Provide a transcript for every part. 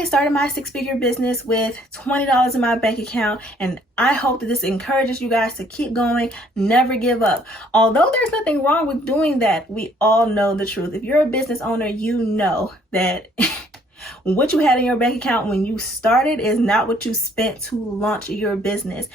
I started my six-figure business with $20 in my bank account, and I hope that this encourages you guys to keep going, never give up. Although there's nothing wrong with doing that, we all know the truth. If you're a business owner, you know that what you had in your bank account when you started is not what you spent to launch your business.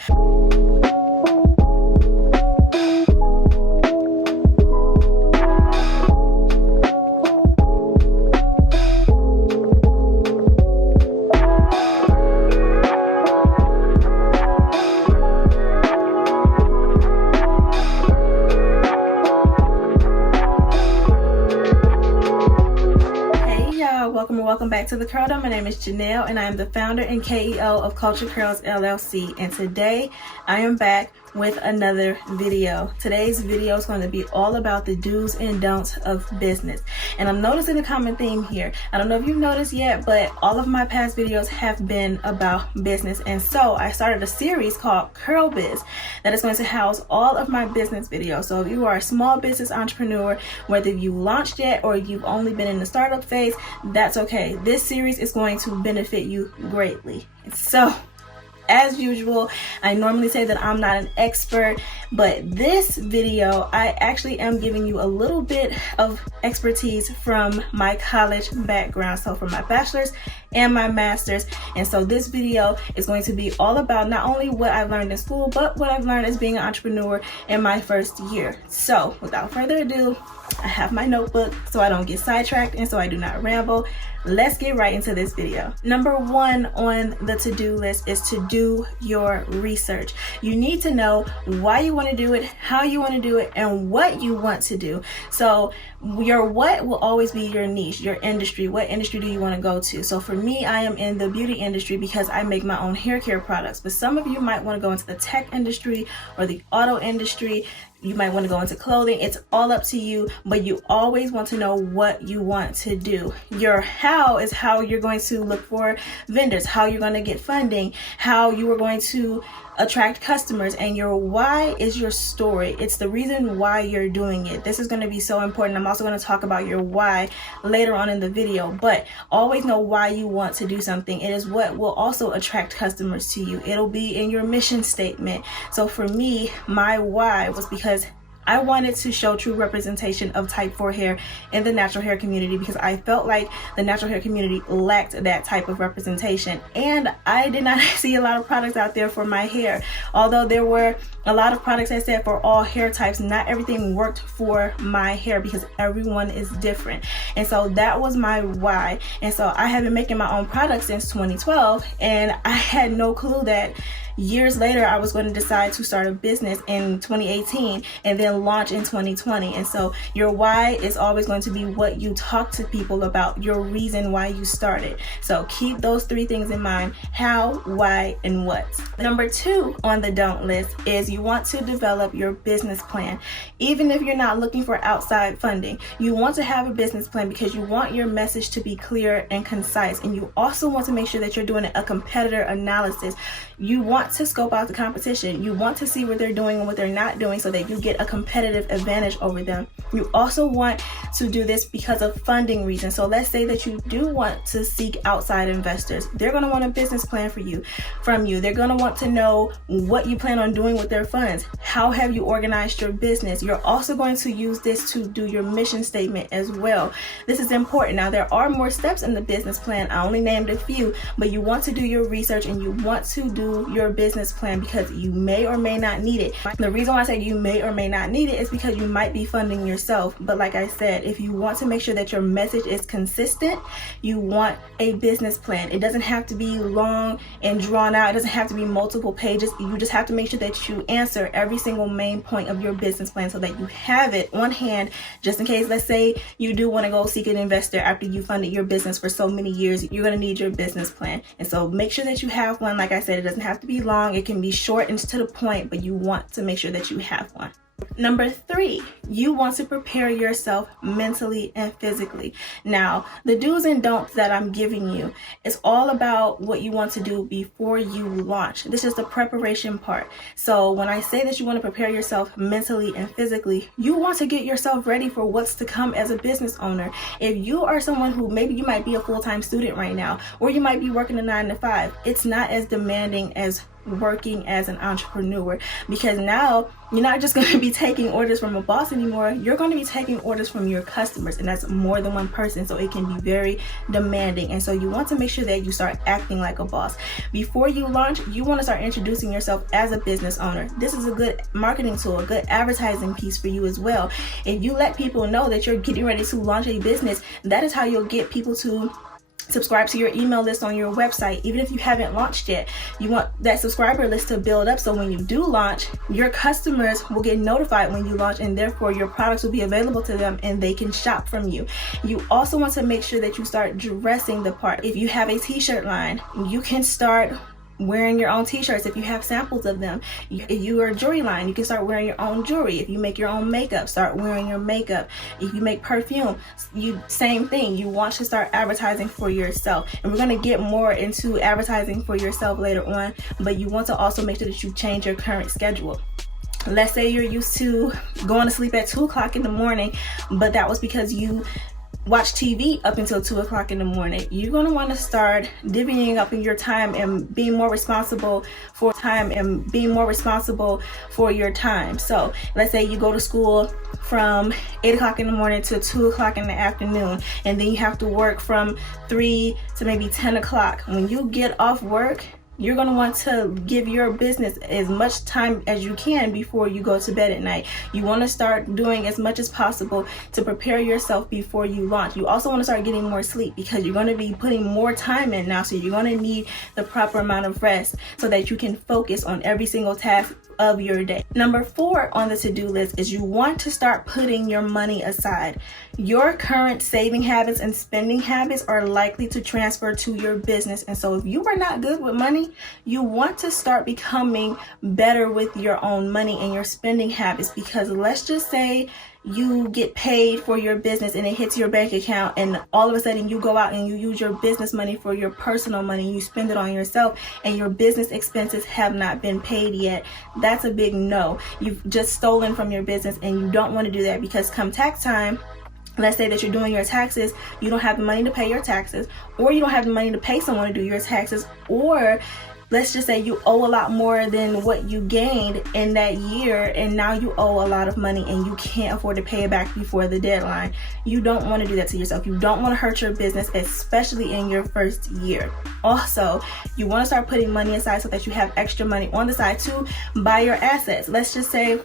Welcome back to the Kurldom. My name is Janell, and I am the founder and K.E.O of Kultured Kurlz LLC. And today I am back with another video. Today's video is going to be all about the do's and don'ts of business. And I'm noticing a common theme here. I don't know if you've noticed yet, but all of my past videos have been about business. And so I started a series called KurlBiz that is going to house all of my business videos. So if you are a small business entrepreneur, whether you launched yet or you've only been in the startup phase, that's okay. This series is going to benefit you greatly. So as usual, I normally say that I'm not an expert, but this video, I actually am giving you a little bit of expertise from my college background. So from my bachelor's and my master's. And so this video is going to be all about not only what I've learned in school, but what I've learned as being an entrepreneur in my first year. So without further ado, I have my notebook so I don't get sidetracked and so I do not ramble. Let's get right into this video. Number one on the to-do list is to do your research. You need to know why you want to do it, how you want to do it, and what you want to do. So your what will always be your niche, your industry. What industry do you want to go to? So for me, I am in the beauty industry because I make my own hair care products. But some of you might want to go into the tech industry or the auto industry. You might want to go into clothing. It's all up to you, but you always want to know what you want to do. Your how is how you're going to look for vendors, how you're going to get funding, how you are going to attract customers, and your why is your story. It's the reason why you're doing it. This is going to be so important. I'm also going to talk about your why later on in the video, but always know why you want to do something. It is what will also attract customers to you. It'll be in your mission statement. So for me, my why was because I wanted to show true representation of type 4 hair in the natural hair community because I felt like the natural hair community lacked that type of representation. And I did not see a lot of products out there for my hair. Although there were a lot of products I said for all hair types, not everything worked for my hair because everyone is different. And so that was my why. And so I have been making my own products since 2012, and I had no clue that years later I was going to decide to start a business in 2018 and then launch in 2020. And so your why is always going to be what you talk to people about, your reason why you started. So keep those three things in mind: how, why, and what. Number two on the don't list is you want to develop your business plan. Even if you're not looking for outside funding, you want to have a business plan because you want your message to be clear and concise. And you also want to make sure that you're doing a competitor analysis. You want to scope out the competition. You want to see what they're doing and what they're not doing so that you get a competitive advantage over them. You also want to do this because of funding reasons. So let's say that you do want to seek outside investors. They're going to want a business plan from you. They're going to want to know what you plan on doing with their funds. How have you organized your business? You're also going to use this to do your mission statement as well. This is important. Now, there are more steps in the business plan. I only named a few, but you want to do your research and you want to do your business plan because you may or may not need it. The reason why I say you may or may not need it is because you might be funding yourself. But like I said, if you want to make sure that your message is consistent, you want a business plan. It doesn't have to be long and drawn out. It doesn't have to be multiple pages. You just have to make sure that you answer every single main point of your business plan so that you have it on hand just in case. Let's say you do want to go seek an investor after you funded your business for so many years. You're going to need your business plan. And so make sure that you have one. Like I said, it doesn't have to be long. It can be short and to the point, but you want to make sure that you have one. Number 3, you want to prepare yourself mentally and physically. Now, the do's and don'ts that I'm giving you, it's all about what you want to do before you launch. This is the preparation part. So when I say that you want to prepare yourself mentally and physically, you want to get yourself ready for what's to come as a business owner. If you are someone who maybe you might be a full-time student right now, or you might be working a 9-to-5, it's not as demanding as working as an entrepreneur, because now you're not just going to be taking orders from a boss anymore. You're going to be taking orders from your customers, and that's more than one person, so it can be very demanding. And so you want to make sure that you start acting like a boss. Before you launch, you want to start introducing yourself as a business owner. This is a good marketing tool, a good advertising piece for you as well. If you let people know that you're getting ready to launch a business, that is how you'll get people to subscribe to your email list on your website. Even if you haven't launched yet, you want that subscriber list to build up, so when you do launch, your customers will get notified when you launch, and therefore your products will be available to them and they can shop from you. You also want to make sure that you start dressing the part. If you have a t-shirt line, you can start wearing your own t-shirts if you have samples of them. If you are a jewelry line, you can start wearing your own jewelry. If you make your own makeup, start wearing your makeup. If you make perfume, same thing. You want to start advertising for yourself. And we're going to get more into advertising for yourself later on, but you want to also make sure that you change your current schedule. Let's say you're used to going to sleep at 2 o'clock in the morning, but that was because you watch TV up until 2 o'clock in the morning. You're going to want to start divvying up in your time and being more responsible for your time. So let's say you go to school from 8 o'clock in the morning to 2 o'clock in the afternoon, and then you have to work from 3 to maybe 10 o'clock. When you get off work, you're going to want to give your business as much time as you can before you go to bed at night. You want to start doing as much as possible to prepare yourself before you launch. You also want to start getting more sleep, because you're going to be putting more time in now, so you're going to need the proper amount of rest so that you can focus on every single task of your day. Number 4 on the to-do list is you want to start putting your money aside. Your current saving habits and spending habits are likely to transfer to your business. And so if you are not good with money, you want to start becoming better with your own money and your spending habits, because let's just say you get paid for your business and it hits your bank account, and all of a sudden you go out and you use your business money for your personal money, you spend it on yourself, and your business expenses have not been paid yet. That's a big no. You've just stolen from your business, and you don't want to do that, because come tax time, let's say that you're doing your taxes, you don't have the money to pay your taxes, or you don't have the money to pay someone to do your taxes, or let's just say you owe a lot more than what you gained in that year, and now you owe a lot of money and you can't afford to pay it back before the deadline. You don't want to do that to yourself. You don't want to hurt your business, especially in your first year. Also, you want to start putting money aside so that you have extra money on the side to buy your assets. Let's just say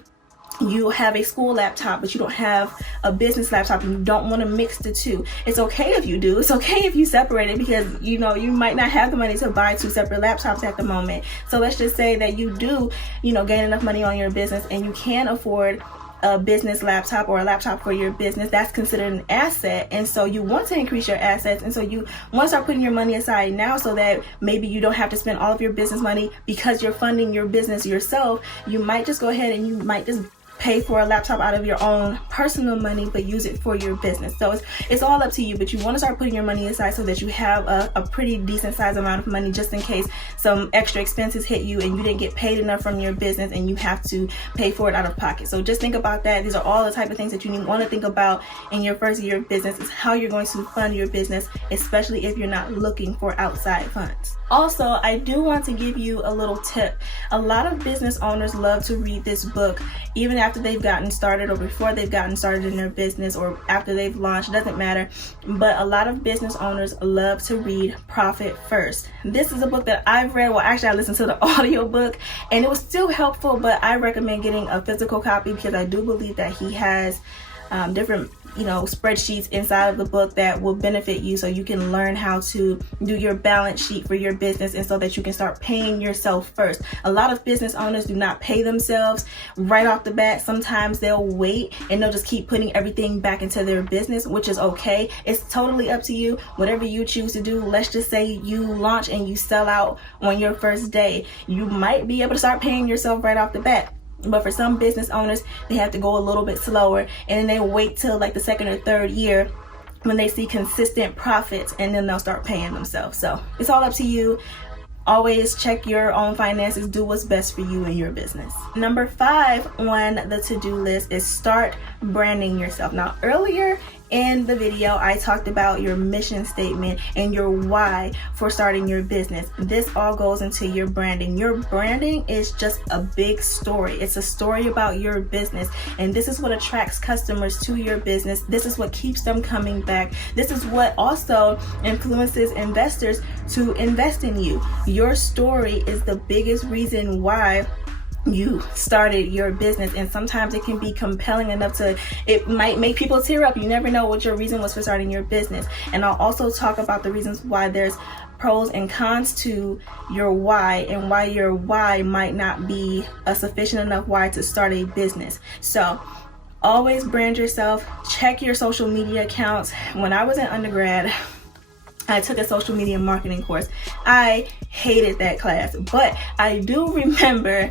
you have a school laptop, but you don't have a business laptop, and you don't want to mix the two. It's okay if you do. It's okay if you separate it, because you might not have the money to buy 2 separate laptops at the moment. So let's just say that you do, gain enough money on your business and you can afford a business laptop or a laptop for your business. That's considered an asset, and so you want to increase your assets, and so you want to start putting your money aside now, so that maybe you don't have to spend all of your business money because you're funding your business yourself. You might just go ahead and you might just pay for a laptop out of your own personal money, but use it for your business. So it's all up to you, but you want to start putting your money aside so that you have a pretty decent size amount of money, just in case some extra expenses hit you and you didn't get paid enough from your business and you have to pay for it out of pocket. So just think about that. These are all the type of things that you want to think about in your first year of business, is how you're going to fund your business, especially if you're not looking for outside funds. Also, I do want to give you a little tip. A lot of business owners love to read this book, even after they've gotten started, or before they've gotten started in their business, or after they've launched, doesn't matter. But a lot of business owners love to read Profit First. This is a book that I've read. Well, actually, I listened to the audio book, and it was still helpful, but I recommend getting a physical copy, because I do believe that he has different spreadsheets inside of the book that will benefit you, so you can learn how to do your balance sheet for your business, and so that you can start paying yourself first. A lot of business owners do not pay themselves right off the bat. Sometimes they'll wait and they'll just keep putting everything back into their business, which is okay. It's totally up to you, whatever you choose to do. Let's just say you launch and you sell out on your first day. You might be able to start paying yourself right off the bat. But for some business owners, they have to go a little bit slower, and then they wait till like the second or third year when they see consistent profits, and then they'll start paying themselves. So it's all up to you. Always check your own finances. Do what's best for you and your business. Number 5 on the to-do list is start branding yourself. Now, earlier in the video, I talked about your mission statement and your why for starting your business. This all goes into your branding. Your branding is just a big story. It's a story about your business, and this is what attracts customers to your business. This is what keeps them coming back. This is what also influences investors to invest in you. Your story is the biggest reason why you started your business, and sometimes it can be compelling enough to, it might make people tear up. You never know what your reason was for starting your business. And I'll also talk about the reasons why there's pros and cons to your why, and why your why might not be a sufficient enough why to start a business. So always brand yourself. Check your social media accounts. When I was in undergrad, I took a social media marketing course. I hated that class, but I do remember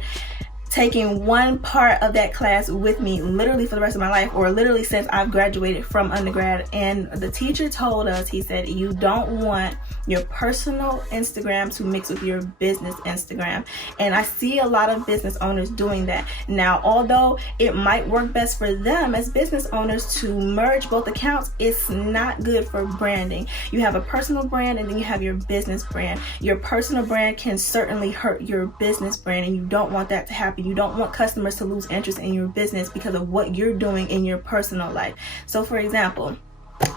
taking one part of that class with me literally for the rest of my life, or literally since I've graduated from undergrad. And the teacher told us, he said, you don't want your personal Instagram to mix with your business Instagram. And I see a lot of business owners doing that. Now, although it might work best for them as business owners to merge both accounts, it's not good for branding. You have a personal brand, and then you have your business brand. Your personal brand can certainly hurt your business brand, and you don't want that to happen. You don't want customers to lose interest in your business because of what you're doing in your personal life. So for example,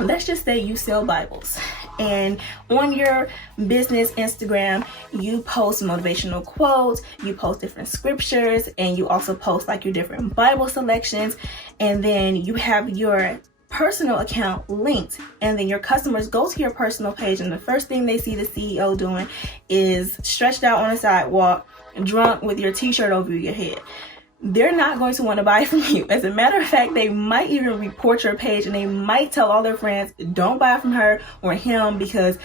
let's just say you sell Bibles, and on your business Instagram, you post motivational quotes, you post different scriptures, and you also post like your different Bible selections, and then you have your personal account linked, and then your customers go to your personal page, and the first thing they see the CEO doing is stretched out on a sidewalk, drunk with your t-shirt over your head. They're not going to want to buy from you. As a matter of fact, they might even report your page, and they might tell all their friends, don't buy from her or him because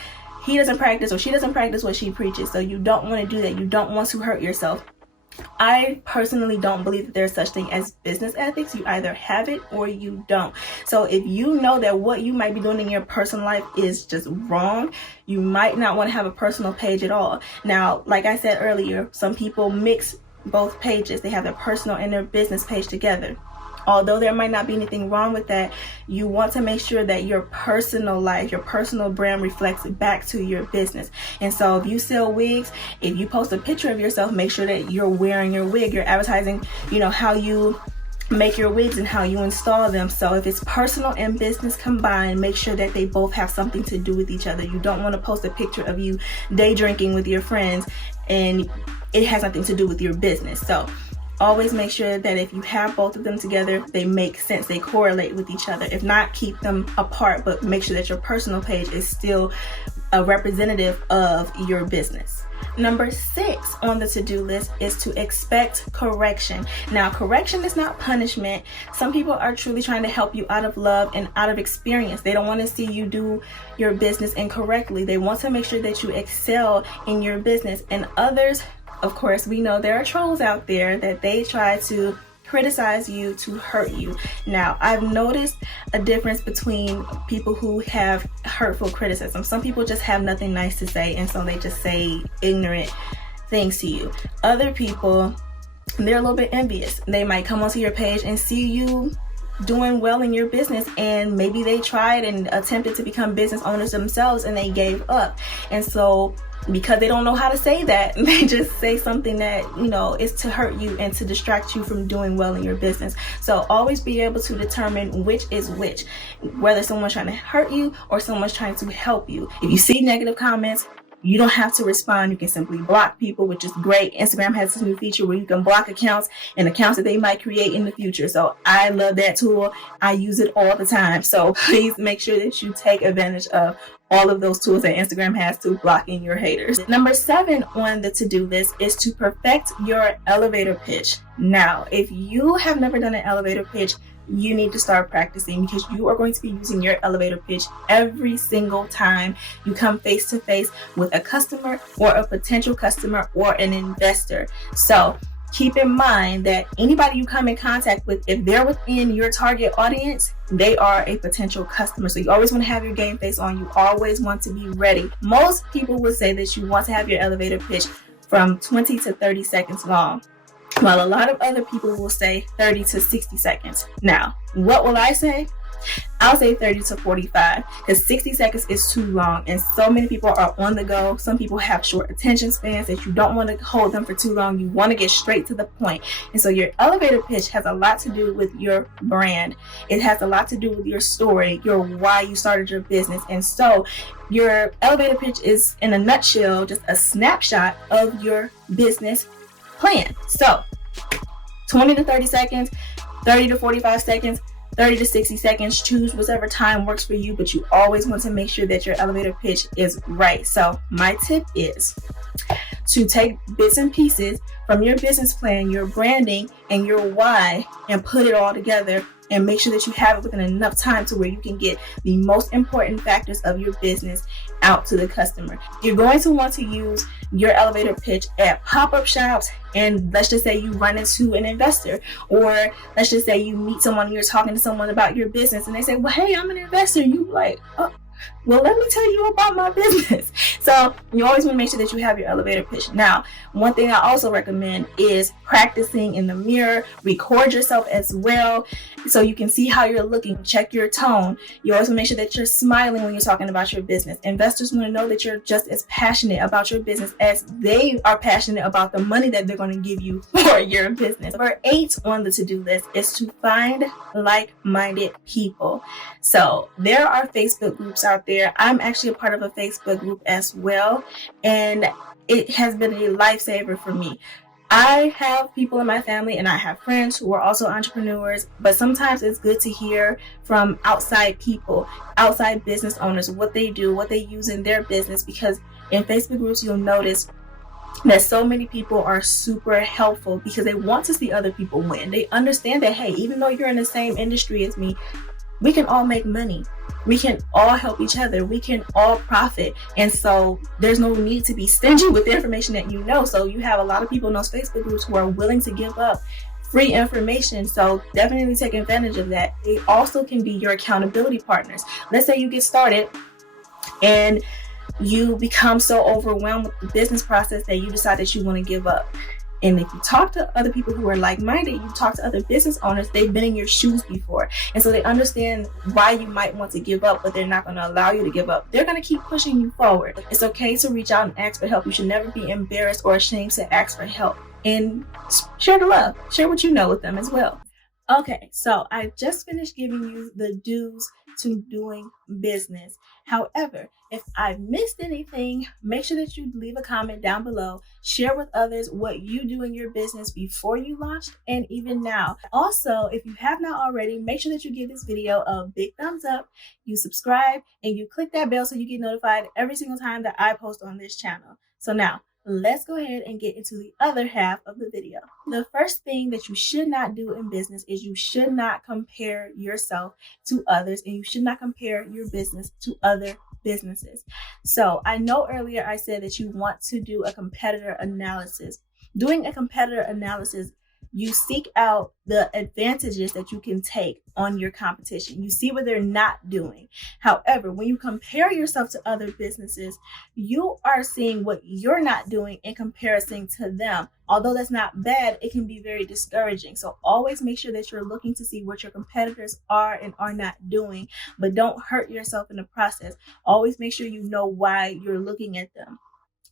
he doesn't practice or she doesn't practice what she preaches. So you don't want to do that. You don't want to hurt yourself. I personally don't believe that there's such thing as business ethics. You either have it or you don't. So if you know that what you might be doing in your personal life is just wrong, you might not want to have a personal page at all. Now, like I said earlier, some people mix both pages. They have their personal and their business page together. Although there might not be anything wrong with that, you want to make sure that your personal life, your personal brand reflects back to your business. And so if you sell wigs, if you post a picture of yourself, make sure that you're wearing your wig. You're advertising, how you make your wigs and how you install them. So if it's personal and business combined, make sure that they both have something to do with each other. You don't want to post a picture of you day drinking with your friends and it has nothing to do with your business. So always make sure that if you have both of them together, they make sense, they correlate with each other. If not, keep them apart, but make sure that your personal page is still a representative of your business. Number 6 on the to-do list is to expect correction. Now, correction is not punishment. Some people are truly trying to help you out of love and out of experience. They don't want to see you do your business incorrectly. They want to make sure that you excel in your business. And others, of course, we know there are trolls out there that they try to criticize you to hurt you. Now, I've noticed a difference between people who have hurtful criticism. Some people just have nothing nice to say, and so they just say ignorant things to you. Other people, they're a little bit envious. They might come onto your page and see you doing well in your business, and maybe they tried and attempted to become business owners themselves and they gave up. And so because they don't know how to say that, they just say something that, is to hurt you and to distract you from doing well in your business. So always be able to determine which is which, whether someone's trying to hurt you or someone's trying to help you. If you see negative comments, you don't have to respond. You can simply block people, which is great. Instagram has this new feature where you can block accounts and accounts that they might create in the future. So I love that tool. I use it all the time. So please make sure that you take advantage of all of those tools that Instagram has to blocking your haters. Number 7 on the to-do list is to perfect your elevator pitch. Now, if you have never done an elevator pitch, you need to start practicing, because you are going to be using your elevator pitch every single time you come face to face with a customer or a potential customer or an investor. So keep in mind that anybody you come in contact with, if they're within your target audience, they are a potential customer. So you always want to have your game face on. You always want to be ready. Most people would say that you want to have your elevator pitch from 20 to 30 seconds long, while a lot of other people will say 30 to 60 seconds. Now, what will I say? I'll say 30 to 45, because 60 seconds is too long, and so many people are on the go. Some people have short attention spans that you don't want to hold them for too long. You want to get straight to the point. And so your elevator pitch has a lot to do with your brand. It has a lot to do with your story, your why you started your business. And so your elevator pitch is, in a nutshell, just a snapshot of your business plan. So 20 to 30 seconds, 30 to 45 seconds, 30 to 60 seconds, choose whatever time works for you, but you always want to make sure that your elevator pitch is right. So my tip is to take bits and pieces from your business plan, your branding, and your why, and put it all together and make sure that you have it within enough time to where you can get the most important factors of your business out to the customer. You're going to want to use your elevator pitch at pop-up shops, and let's just say you run into an investor, or let's just say you meet someone and you're talking to someone about your business and they say, well, hey, I'm an investor. And you like, oh, well, let me tell you about my business. So you always want to make sure that you have your elevator pitch. Now, one thing I also recommend is practicing in the mirror. Record yourself as well so you can see how you're looking. Check your tone. You always want to make sure that you're smiling when you're talking about your business. Investors want to know that you're just as passionate about your business as they are passionate about the money that they're going to give you for your business. Number 8 on the to-do list is to find like-minded people. So there are Facebook groups out there. I'm actually a part of a Facebook group as well, and it has been a lifesaver for me. I have people in my family and I have friends who are also entrepreneurs, but sometimes it's good to hear from outside people, outside business owners, what they do, what they use in their business, because in Facebook groups, you'll notice that so many people are super helpful because they want to see other people win. They understand that, hey, even though you're in the same industry as me, we can all make money. We can all help each other. We can all profit. And so there's no need to be stingy with the information that you know. So you have a lot of people in those Facebook groups who are willing to give up free information. So definitely take advantage of that. They also can be your accountability partners. Let's say you get started and you become so overwhelmed with the business process that you decide that you want to give up. And if you talk to other people who are like-minded, you talk to other business owners, they've been in your shoes before. And so they understand why you might want to give up, but they're not going to allow you to give up. They're going to keep pushing you forward. It's okay to reach out and ask for help. You should never be embarrassed or ashamed to ask for help. And share the love. Share what you know with them as well. Okay, so I just finished giving you the do's to doing business. However, if I've missed anything, make sure that you leave a comment down below. Share with others what you do in your business before you launched and even now. Also, if you have not already, make sure that you give this video a big thumbs up, you subscribe, and you click that bell so you get notified every single time that I post on this channel. So now, let's go ahead and get into the other half of the video. The first thing that you should not do in business is you should not compare yourself to others, and you should not compare your business to other businesses. So I know earlier I said that you want to do a competitor analysis. Doing a competitor analysis, you seek out the advantages that you can take on your competition. You see what they're not doing. However, when you compare yourself to other businesses, you are seeing what you're not doing in comparison to them. Although that's not bad, it can be very discouraging. So always make sure that you're looking to see what your competitors are and are not doing, but don't hurt yourself in the process. Always make sure you know why you're looking at them.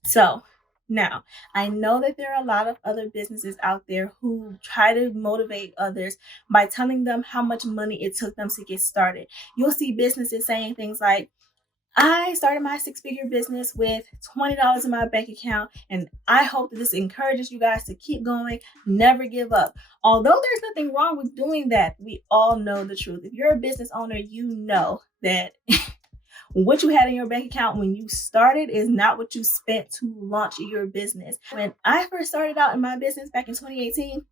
So now, I know that there are a lot of other businesses out there who try to motivate others by telling them how much money it took them to get started. You'll see businesses saying things like, I started my 6-figure business with $20 in my bank account, and I hope that this encourages you guys to keep going, never give up. Although there's nothing wrong with doing that, we all know the truth. If you're a business owner, you know that what you had in your bank account when you started is not what you spent to launch your business. When I first started out in my business back in 2018,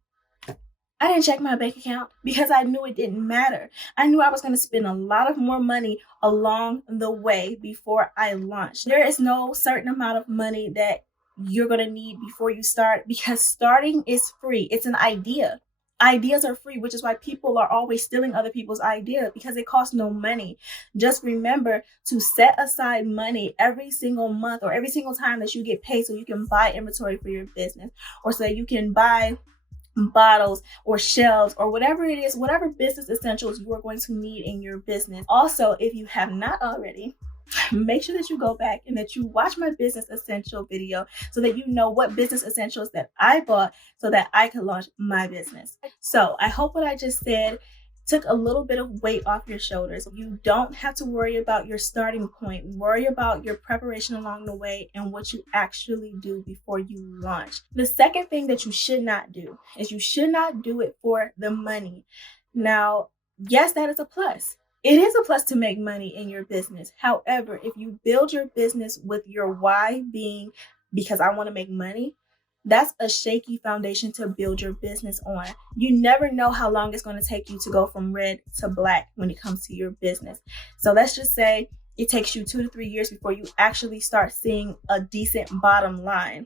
I didn't check my bank account because I knew it didn't matter. I knew I was going to spend a lot of more money along the way before I launched. There is no certain amount of money that you're going to need before you start, because starting is free. It's an idea. Ideas are free, which is why people are always stealing other people's ideas, because it costs no money. Just remember to set aside money every single month or every single time that you get paid, so you can buy inventory for your business, or so that you can buy bottles or shelves or whatever it is, whatever business essentials you are going to need in your business. Also, if you have not already, make sure that you go back and that you watch my business essential video, so that you know what business essentials that I bought so that I could launch my business. So I hope what I just said took a little bit of weight off your shoulders. You don't have to worry about your starting point. Worry about your preparation along the way and what you actually do before you launch. The second thing that you should not do is you should not do it for the money. Now, yes, that is a plus. It is a plus to make money in your business. However, if you build your business with your why being because I want to make money, that's a shaky foundation to build your business on. You never know how long it's going to take you to go from red to black when it comes to your business. So let's just say it takes you 2 to 3 years before you actually start seeing a decent bottom line.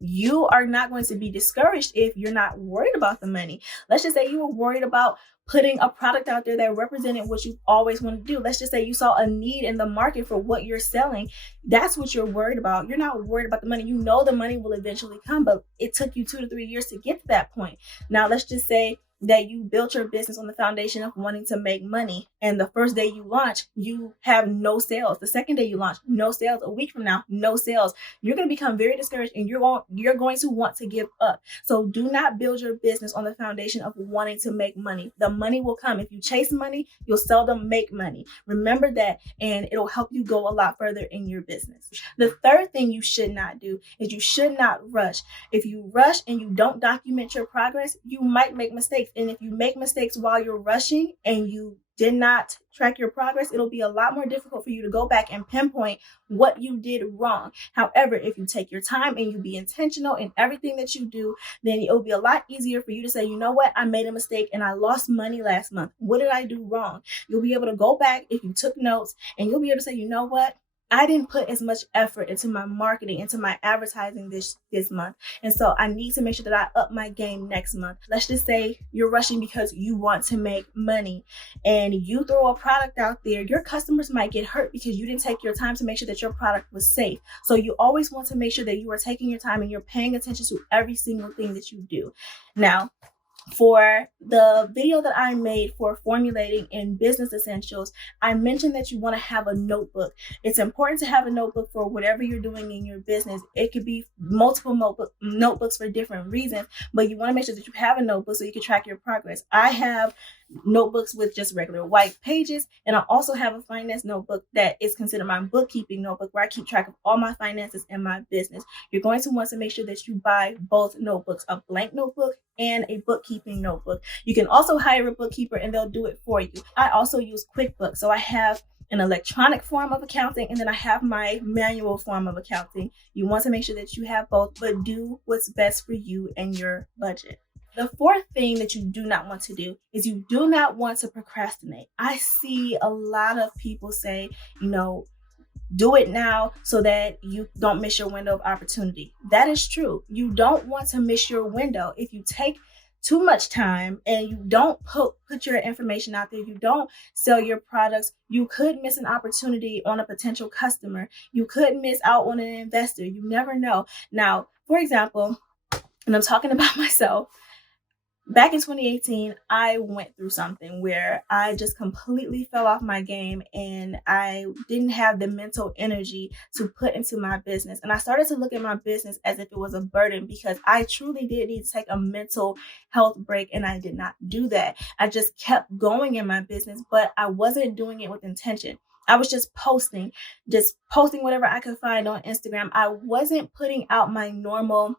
You are not going to be discouraged if you're not worried about the money. Let's just say you were worried about putting a product out there that represented what you always want to do. Let's just say you saw a need in the market for what you're selling. That's what you're worried about. You're not worried about the money. You know the money will eventually come, but it took you 2 to 3 years to get to that point. Now, let's just say that you built your business on the foundation of wanting to make money, and the first day you launch, you have no sales. The second day you launch, no sales. A week from now, no sales. You're going to become very discouraged, and you're going to want to give up. So do not build your business on the foundation of wanting to make money. The money will come. If you chase money, you'll seldom make money. Remember that, and it'll help you go a lot further in your business. The third thing you should not do is you should not rush. If you rush and you don't document your progress, you might make mistakes. And if you make mistakes while you're rushing and you did not track your progress, it'll be a lot more difficult for you to go back and pinpoint what you did wrong. However, if you take your time and you be intentional in everything that you do, then it'll be a lot easier for you to say, you know what, I made a mistake and I lost money last month. What did I do wrong? You'll be able to go back if you took notes, and you'll be able to say, you know what, I didn't put as much effort into my marketing, into my advertising this month. And so I need to make sure that I up my game next month. Let's just say you're rushing because you want to make money and you throw a product out there. Your customers might get hurt because you didn't take your time to make sure that your product was safe. So you always want to make sure that you are taking your time and you're paying attention to every single thing that you do. Now, for the video that I made for formulating in business essentials, I mentioned that you want to have a notebook. It's important to have a notebook for whatever you're doing in your business. It could be multiple notebooks for different reasons, but you want to make sure that you have a notebook so you can track your progress. I have notebooks with just regular white pages, and I also have a finance notebook that is considered my bookkeeping notebook, where I keep track of all my finances in my business. You're going to want to make sure that you buy both notebooks, a blank notebook and a bookkeeping notebook. You can also hire a bookkeeper and they'll do it for you. I also use QuickBooks, so I have an electronic form of accounting, and then I have my manual form of accounting. You want to make sure that you have both, but do what's best for you and your budget. The fourth thing that you do not want to do is you do not want to procrastinate. I see a lot of people say, do it now so that you don't miss your window of opportunity. That is true. You don't want to miss your window. If you take too much time and you don't put your information out there, you don't sell your products, you could miss an opportunity on a potential customer. You could miss out on an investor. You never know. Now, for example, and I'm talking about myself, back in 2018, I went through something where I just completely fell off my game and I didn't have the mental energy to put into my business. And I started to look at my business as if it was a burden, because I truly did need to take a mental health break, and I did not do that. I just kept going in my business, but I wasn't doing it with intention. I was just posting whatever I could find on Instagram. I wasn't putting out my normal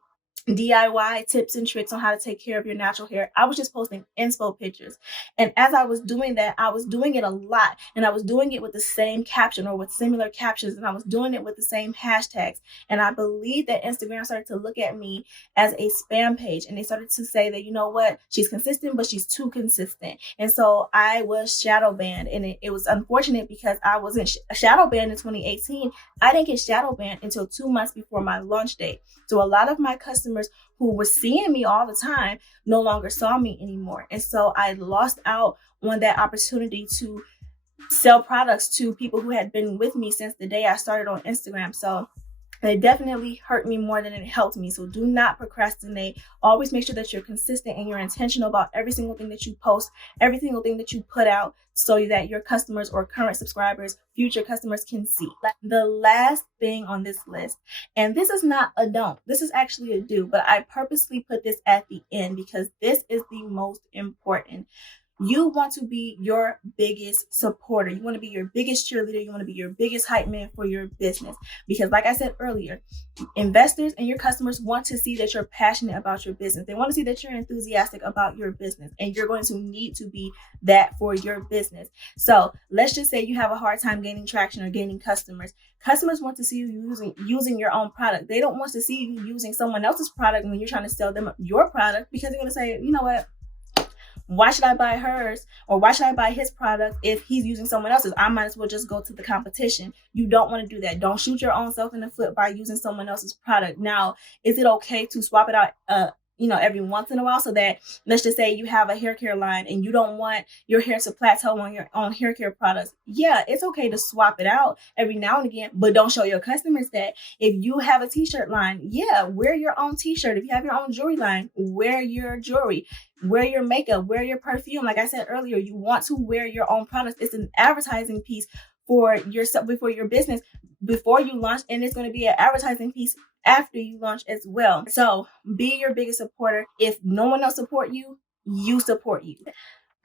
DIY tips and tricks on how to take care of your natural hair. I was just posting inspo pictures. And as I was doing that, I was doing it a lot. And I was doing it with the same caption or with similar captions. And I was doing it with the same hashtags. And I believe that Instagram started to look at me as a spam page. And they started to say that, you know what, she's consistent, but she's too consistent. And so I was shadow banned. And it was unfortunate because I wasn't shadow banned in 2018. I didn't get shadow banned until 2 months before my launch date. So a lot of my customers who were seeing me all the time no longer saw me anymore. And so I lost out on that opportunity to sell products to people who had been with me since the day I started on Instagram. So it definitely hurt me more than it helped me. So do not procrastinate. Always make sure that you're consistent and you're intentional about every single thing that you post, every single thing that you put out, so that your customers or current subscribers, future customers can see. The last thing on this list, and this is not a don't, this is actually a do, but I purposely put this at the end because this is the most important. You want to be your biggest supporter. You want to be your biggest cheerleader. You want to be your biggest hype man for your business. Because like I said earlier, investors and your customers want to see that you're passionate about your business. They want to see that you're enthusiastic about your business, and you're going to need to be that for your business. So let's just say you have a hard time gaining traction or gaining customers. Customers want to see you using your own product. They don't want to see you using someone else's product when you're trying to sell them your product, because they're going to say, you know what? Why should I buy hers, or why should I buy his product if he's using someone else's? I might as well just go to the competition. You don't want to do that. Don't shoot your own self in the foot by using someone else's product. Now, is it okay to swap it out every once in a while, so that, let's just say you have a hair care line and you don't want your hair to plateau on your own hair care products? Yeah, it's okay to swap it out every now and again, but don't show your customers that. If you have a t-shirt line, yeah, wear your own t-shirt. If you have your own jewelry line, wear your jewelry. Wear your makeup, wear your perfume. Like I said earlier, you want to wear your own products. It's an advertising piece for yourself, before your business, before you launch, and it's going to be an advertising piece after you launch as well. So be your biggest supporter. If no one else support you, you support you.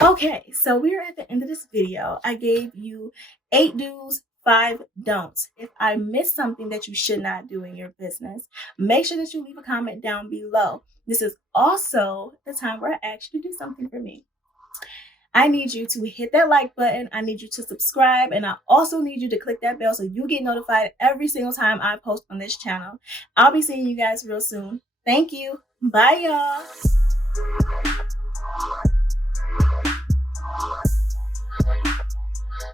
Okay, so we're at the end of this video. I gave you 8 do's, 5 don'ts. If I missed something that you should not do in your business, make sure that you leave a comment down below. This is also the time where I ask you to do something for me. I need you to hit that like button. I need you to subscribe. And I also need you to click that bell so you get notified every single time I post on this channel. I'll be seeing you guys real soon. Thank you. Bye, y'all.